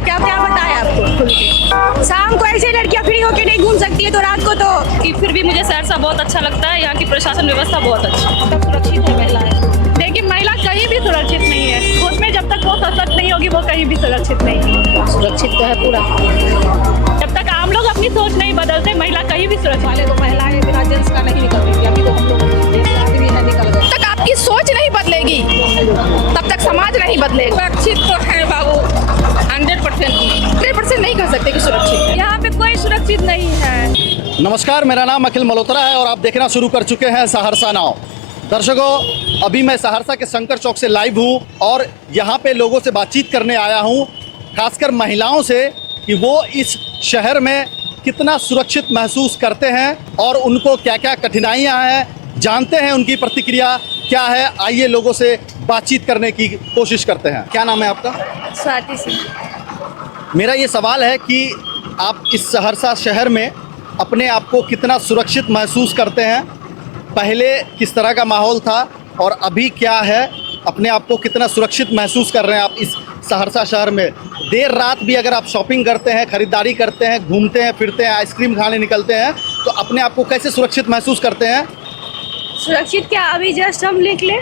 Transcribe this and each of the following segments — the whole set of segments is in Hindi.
क्या क्या बताया आपको खुल के? शाम को ऐसे लड़कियां फ्री होके नहीं घूम सकती है तो रात को तो कि फिर भी मुझे सहरसा बहुत अच्छा लगता है। यहाँ की प्रशासन व्यवस्था बहुत अच्छी, सब सुरक्षित है महिलाएं। लेकिन महिला कहीं भी सुरक्षित नहीं है, उसमें जब तक वो सशक्त नहीं होगी वो कहीं भी सुरक्षित नहीं है। सुरक्षित तो है पूरा। जब तक आम लोग अपनी सोच नहीं बदलते महिला कहीं भी सुरक्षित पहले तो महिलाएं बिना जेंट्स का नहीं निकल रही थी, अभी तो हम लोग आदमी है निकल गए। जब तक आपकी सोच नहीं बदलेगी तब तक समाज नहीं बदलेगा। सुरक्षित तो है बाबू, 100% नहीं कह सकते कि सुरक्षित। यहाँ पे कोई सुरक्षित नहीं है। नमस्कार, मेरा नाम अखिल मल्होत्रा है और आप देखना शुरू कर चुके हैं सहरसा नाव। दर्शकों, अभी मैं सहरसा के शंकर चौक से लाइव हूँ और यहाँ पे लोगों से बातचीत करने आया हूँ, खासकर महिलाओं से, कि वो इस शहर में कितना सुरक्षित महसूस करते हैं और उनको क्या क्या कठिनाइयाँ हैं, जानते हैं उनकी प्रतिक्रिया क्या है। आइए लोगों से बातचीत करने की कोशिश करते हैं। क्या नाम है आपका? स्वाति सिंह। मेरा ये सवाल है कि आप इस सहरसा शहर में अपने आप को कितना सुरक्षित महसूस करते हैं? पहले किस तरह का माहौल था और अभी क्या है? अपने आप को कितना सुरक्षित महसूस कर रहे हैं आप इस सहरसा शहर में? देर रात भी अगर आप शॉपिंग करते हैं, ख़रीदारी करते हैं, घूमते हैं फिरते हैं, आइसक्रीम खाने निकलते हैं, तो अपने आप को कैसे सुरक्षित महसूस करते हैं? सुरक्षित क्या, अभी जस्ट हम निकले,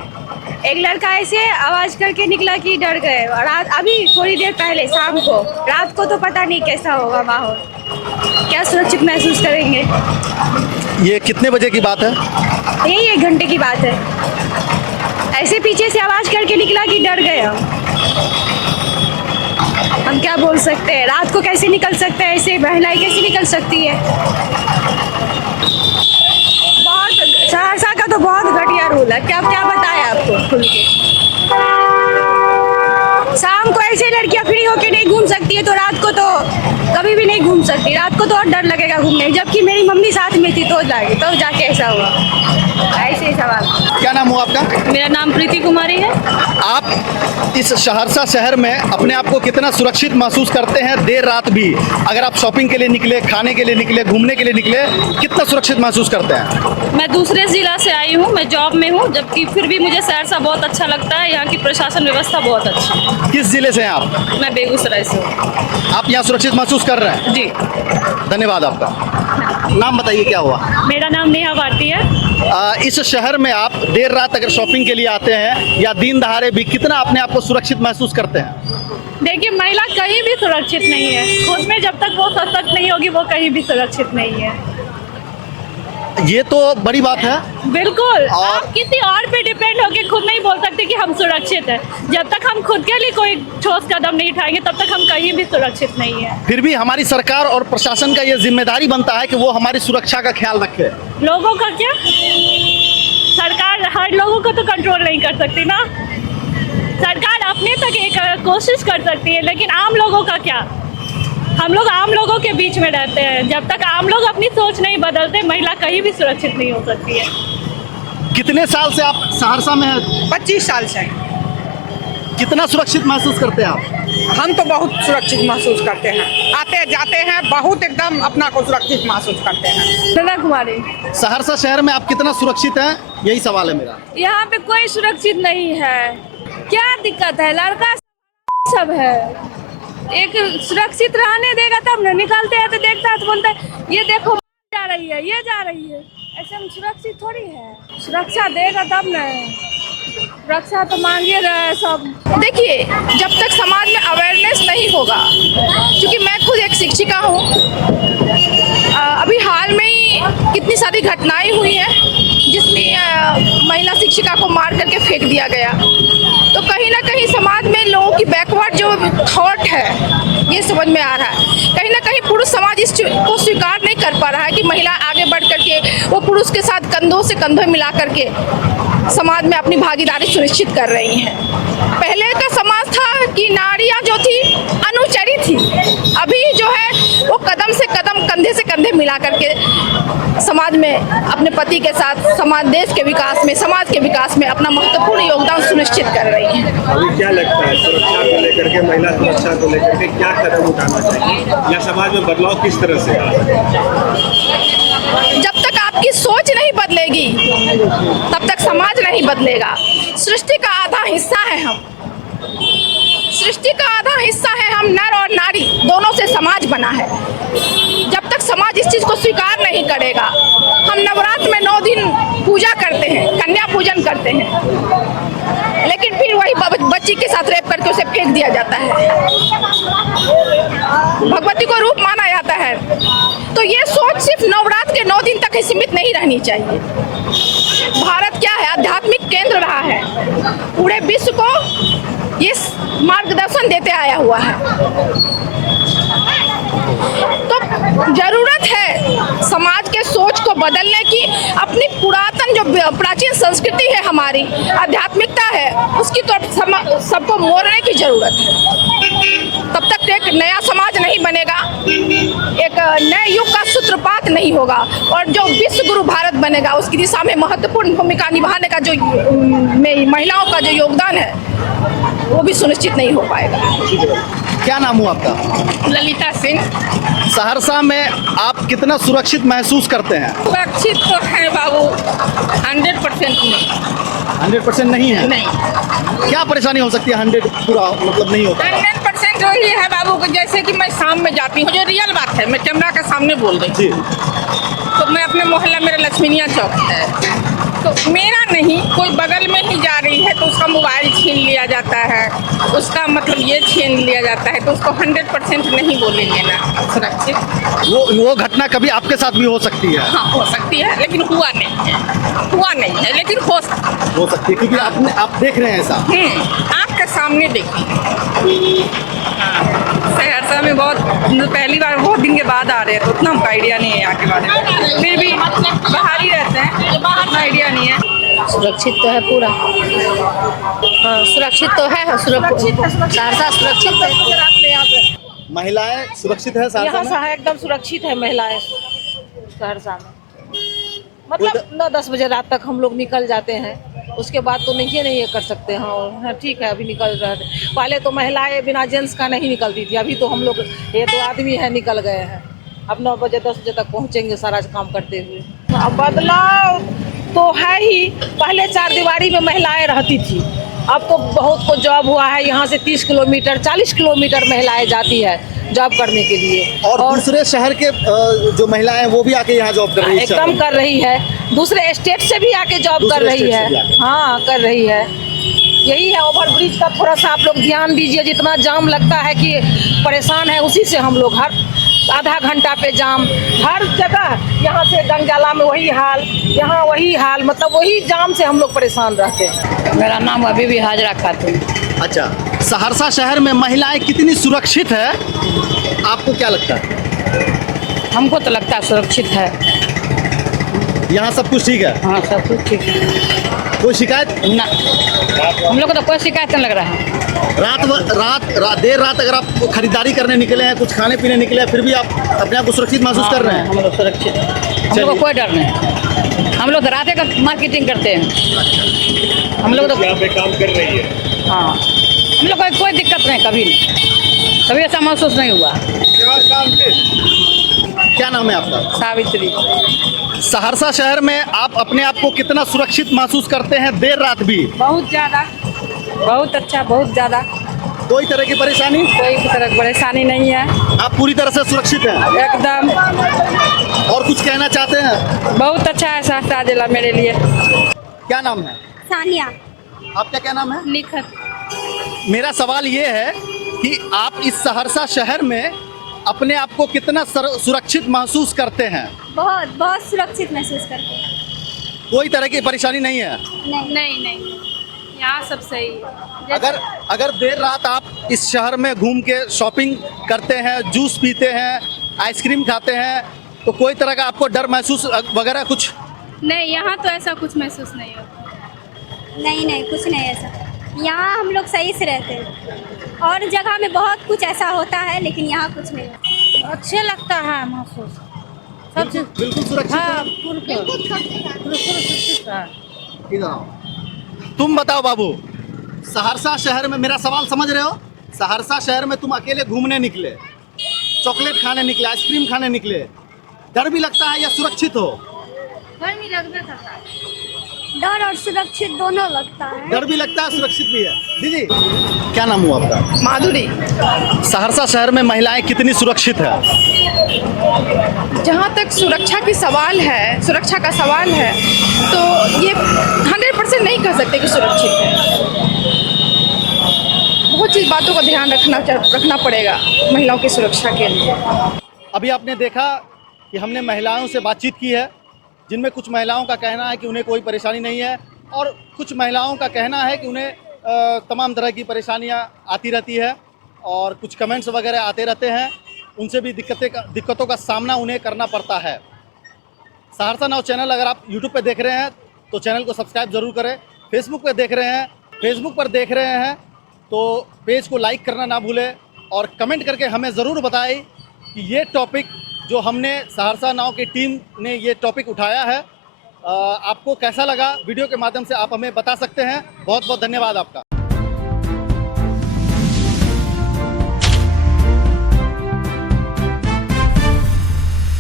एक लड़का ऐसे आवाज करके निकला कि डर गए। और अभी थोड़ी देर पहले शाम को, रात को तो पता नहीं कैसा होगा माहौल, क्या सुरक्षित महसूस करेंगे। ये कितने बजे की बात है? यही 1 घंटे की बात है। ऐसे पीछे से आवाज करके निकला कि डर गए हम क्या बोल सकते हैं। रात को कैसे निकल सकते हैं, ऐसे महिलाएं कैसे निकल सकती है। बहुत सहरसा का तो बहुत घटिया रूल है। क्या क्या बताया आपको खुल के? शाम को ऐसे लड़कियां फ्री होके नहीं घूम सकती है तो रात को तो कभी भी नहीं घूम सकती। रात को तो और डर लगेगा घूमने में, जबकि मेरी मम्मी साथ में थी तो जाके ऐसा हुआ। ऐसे सवाल। क्या नाम हुआ आपका? मेरा नाम प्रीति कुमारी है। आप इस सहरसा शहर में अपने आप को कितना सुरक्षित महसूस करते हैं? देर रात भी अगर आप शॉपिंग के लिए निकले, खाने के लिए निकले, घूमने के लिए निकले, कितना सुरक्षित महसूस करते हैं? मैं दूसरे जिला से आई हूँ, मैं जॉब में हूँ, जबकि फिर भी मुझे सहरसा बहुत अच्छा लगता है। यहाँ की प्रशासन व्यवस्था बहुत अच्छी है। किस जिले से हैं आप? मैं बेगूसराय से हूँ। आप यहाँ सुरक्षित महसूस कर रहे हैं? जी। धन्यवाद आपका। नाम बताइए, क्या हुआ? मेरा नाम नेहा भारती है। इस शहर में आप देर रात अगर शॉपिंग के लिए आते हैं या दिन दहाड़े भी, कितना अपने आप को सुरक्षित महसूस करते हैं? देखिए, महिला कहीं भी सुरक्षित नहीं है, खुद में जब तक वो सशक्त नहीं होगी वो कहीं भी सुरक्षित नहीं है। ये तो बड़ी बात है। बिल्कुल। आप किसी और पे डिपेंड होके खुद नहीं बोल सकते कि हम सुरक्षित हैं। जब तक हम खुद के लिए कोई ठोस कदम नहीं उठाएंगे तब तक हम कहीं भी सुरक्षित नहीं है। फिर भी हमारी सरकार और प्रशासन का ये जिम्मेदारी बनता है कि वो हमारी सुरक्षा का ख्याल रखे। लोगों का क्या, सरकार हर लोगों को तो कंट्रोल नहीं कर सकती ना। सरकार अपने तक एक कोशिश कर सकती है, लेकिन आम लोगों का क्या? हम लोग आम लोगों के बीच में रहते हैं। जब तक आम लोग अपनी सोच नहीं बदलते महिला कहीं भी सुरक्षित नहीं हो सकती है। कितने साल से आप सहरसा में हैं? 25 साल से। कितना सुरक्षित महसूस करते हैं आप? हम तो बहुत सुरक्षित महसूस करते हैं, आते जाते हैं, बहुत एकदम अपना को सुरक्षित महसूस करते हैं। नंदा कुमारी। सहरसा शहर में आप कितना सुरक्षित हैं, यही सवाल है मेरा। यहाँ पे कोई सुरक्षित नहीं है। क्या दिक्कत है? लड़का सब है, एक सुरक्षित रहने देगा तब न। निकलते हैं तो देखता है तो बोलता है ये देखो जा रही है, ये जा रही है। ऐसे हम सुरक्षित थोड़ी है। सुरक्षा देगा तब न। सुरक्षा तो मांगे रहे हैं सब। देखिए, जब तक समाज में अवेयरनेस नहीं होगा, क्योंकि मैं खुद एक शिक्षिका हूँ, अभी हाल में ही कितनी सारी घटनाएं हुई हैं जिसमें महिला शिक्षिका को मार करके फेंक दिया गया। तो कहीं ना कहीं समाज में लोगों की बैकवर्ड जो थॉट है ये समझ में आ रहा है। कहीं ना कहीं पुरुष समाज इस को स्वीकार नहीं कर पा रहा है कि महिला आगे बढ़ करके वो पुरुष के साथ कंधों से कंधे मिला करके समाज में अपनी भागीदारी सुनिश्चित कर रही हैं। पहले का समाज था कि नारियां जो थी अनुचरी थी, अभी जो है वो कदम से कदम, कंधे से कंधे मिला करके समाज में अपने पति के साथ समाज, देश के विकास में, समाज के विकास में अपना महत्वपूर्ण योगदान सुनिश्चित कर रही हैं। अभी क्या लगता है सुरक्षा को लेकर के, महिला सुरक्षा को लेकर के क्या कदम उठाना चाहिए या समाज में बदलाव किस तरह से आ सकता है? जब तक आपकी सोच नहीं बदलेगी तब तक समाज नहीं बदलेगा। सृष्टि का आधा हिस्सा है हम, सृष्टि का आधा हिस्सा है हम, नर और नारी दोनों से समाज बना है। जब तक समाज इस चीज़ को स्वीकार नहीं करेगा, हम नवरात्र में 9 दिन पूजा करते हैं, कन्या पूजन करते हैं, लेकिन फिर वही बच्ची के साथ रेप करके उसे फेंक दिया जाता है, भगवती को रूप माना जाता है। तो ये सोच सिर्फ नवरात्र के 9 दिन तक ही सीमित नहीं रहनी चाहिए। भारत क्या है, आध्यात्मिक केंद्र रहा है, पूरे विश्व को ये मार्गदर्शन देते आया हुआ है। तो जरूरत है समाज के सोच को बदलने की। अपनी पुरातन जो प्राचीन संस्कृति है, हमारी आध्यात्मिकता है, उसकी तो सबको मोड़ने की जरूरत है। तब तक एक नया समाज नहीं बनेगा, एक नए युग का सूत्रपात नहीं होगा, और जो विश्व गुरु भारत बनेगा उसकी दिशा में महत्वपूर्ण भूमिका निभाने का जो महिलाओं का जो योगदान है वो भी सुनिश्चित नहीं हो पाएगा। क्या नाम हुआ आपका? ललिता सिंह। सहरसा में आप कितना सुरक्षित महसूस करते हैं? सुरक्षित तो है बाबू, 100% नहीं। 100% नहीं है? नहीं। क्या परेशानी हो सकती है? 100 पूरा मतलब नहीं होता? 100% वही है बाबू, जैसे कि मैं शाम में जाती हूँ, जो रियल बात है, मैं कैमरा के सामने बोल रही जी। हूँ। तो मैं अपने मोहल्ला, मेरा लक्ष्मीनिया चौक है, तो मेरा नहीं, कोई बगल में ही जा रही है तो उसका मोबाइल छीन लिया जाता है, उसका मतलब ये छीन लिया जाता है, तो उसको 100% नहीं बोलेंगे ना सुरक्षित। वो घटना कभी आपके साथ भी हो सकती है? हाँ, हो सकती है, लेकिन हुआ नहीं है, लेकिन हो सकती है, क्योंकि आप देख रहे हैं ऐसा। आपके सामने देखिए। सहरसा में बहुत पहली बार बहुत दिन के बाद आ रहे हैं, तो उतना हमको आइडिया नहीं है यहाँ के बारे में, फिर भी बाहर ही रहते हैं, उतना आइडिया नहीं है। सुरक्षित तो है पूरा। हाँ, सुरक्षित तो है, सहरसा सुरक्षित है। महिलाएं सुरक्षित है सहरसा में? यहाँ एकदम सुरक्षित है महिलाएं सहरसा में। मतलब 9-10 बजे रात तक हम लोग निकल जाते हैं, उसके बाद तो नहीं कर सकते। हाँ ठीक है, अभी निकल रहे हैं। पहले तो महिलाएं बिना जेंट्स का नहीं निकलती थी, अभी तो हम लोग ये 2 आदमी है निकल गए हैं। अब 9 बजे 10 बजे तक पहुँचेंगे सारा काम करते हुए। अब बदलाव तो है ही, पहले 4 दीवारी में महिलाएं रहती थी, अब तो बहुत को जॉब हुआ है। यहाँ से 30 किलोमीटर 40 किलोमीटर महिलाएं जाती है जॉब करने के लिए, और दूसरे शहर के जो महिलाएं वो भी आके यहाँ जॉब कर रही है? एकदम कर रही है, दूसरे स्टेट से भी आके जॉब कर रही है। हाँ, कर रही है। यही है, ओवर ब्रिज का थोड़ा सा आप लोग ध्यान दीजिए, जितना जाम लगता है कि परेशान है, उसी से हम लोग हर आधा घंटा पे जाम, हर जगह। यहाँ से गंजाला में वही हाल, यहाँ वही हाल, मतलब वही जाम से हम लोग परेशान रहते हैं। मेरा नाम अभी भी हाजरा खातून। अच्छा, सहरसा शहर में महिलाएं कितनी सुरक्षित है, आपको क्या लगता है? हमको तो लगता है सुरक्षित है। यहाँ सब कुछ ठीक है? हाँ, सब कुछ ठीक है, कोई शिकायत ना हम लोग को तो कोई शिकायत नहीं लग रहा है। देर रात अगर आप खरीदारी करने निकले हैं, कुछ खाने पीने निकले हैं, फिर भी आप अपने आप को सुरक्षित महसूस कर रहे हैं? हम लोग सुरक्षित, हम लोग को कोई डर नहीं। हम लोग रात का मार्केटिंग करते हैं, हम लोग तो यहाँ पे काम कर रही है। हाँ, हम लोग को कोई दिक्कत नहीं, कभी ऐसा महसूस नहीं हुआ। क्या नाम है आपका? सावित्री। सहरसा शहर में आप अपने आप को कितना सुरक्षित महसूस करते हैं देर रात भी? बहुत ज़्यादा, बहुत अच्छा, बहुत ज़्यादा। कोई तरह की परेशानी? कोई तरह की परेशानी नहीं है, आप पूरी तरह से सुरक्षित हैं? एकदम। और कुछ कहना चाहते हैं? बहुत अच्छा है सहरसा जिला मेरे लिए। क्या नाम है? सानिया। आपका क्या नाम है? निखत। मेरा सवाल ये है कि आप इस सहरसा शहर में अपने आप को कितना सुरक्षित महसूस करते हैं? बहुत बहुत सुरक्षित महसूस करते हैं। कोई तरह की परेशानी नहीं है? नहीं, यहाँ सब सही है। अगर देर रात आप इस शहर में घूम के शॉपिंग करते हैं, जूस पीते हैं, आइसक्रीम खाते हैं, तो कोई तरह का आपको डर महसूस वगैरह कुछ? नहीं, यहाँ तो ऐसा कुछ महसूस नहीं होता। नहीं, कुछ नहीं ऐसा। यहाँ हम लोग सही से रहते हैं, और जगह में बहुत कुछ ऐसा होता है, लेकिन यहाँ कुछ नहीं होता। अच्छे लगता है महसूस, सब चीज बिल्कुल सुरक्षित है? इधर आओ। तुम बताओ बाबू, सहरसा शहर में, मेरा सवाल समझ रहे हो? सहरसा शहर में तुम अकेले घूमने निकले, चॉकलेट खाने निकले, आइसक्रीम खाने निकले, डर भी लगता है या सुरक्षित हो? डर भी लगता है। डर और सुरक्षित दोनों लगता है। डर भी लगता है, सुरक्षित भी है। दीदी क्या नाम हुआ आपका? माधुरी। सहरसा शहर में महिलाएं कितनी सुरक्षित है? जहाँ तक सुरक्षा का सवाल है तो ये 100% नहीं कह सकते कि सुरक्षित है। बहुत चीज़ बातों का ध्यान रखना पड़ेगा महिलाओं की सुरक्षा के लिए। अभी आपने देखा कि हमने महिलाओं से बातचीत की है, जिनमें कुछ महिलाओं का कहना है कि उन्हें कोई परेशानी नहीं है और कुछ महिलाओं का कहना है कि उन्हें तमाम तरह की परेशानियां आती रहती है और कुछ कमेंट्स वगैरह आते रहते हैं, उनसे भी दिक्कतों का सामना उन्हें करना पड़ता है। सहरसा नाउ चैनल अगर आप यूट्यूब पे देख रहे हैं तो चैनल को सब्सक्राइब ज़रूर करें। फेसबुक पर देख रहे हैं तो पेज को लाइक करना ना भूलें और कमेंट करके हमें ज़रूर बताएं कि ये टॉपिक जो हमने सहरसा नाउ की टीम ने ये टॉपिक उठाया है आपको कैसा लगा। वीडियो के माध्यम से आप हमें बता सकते हैं। बहुत बहुत धन्यवाद आपका।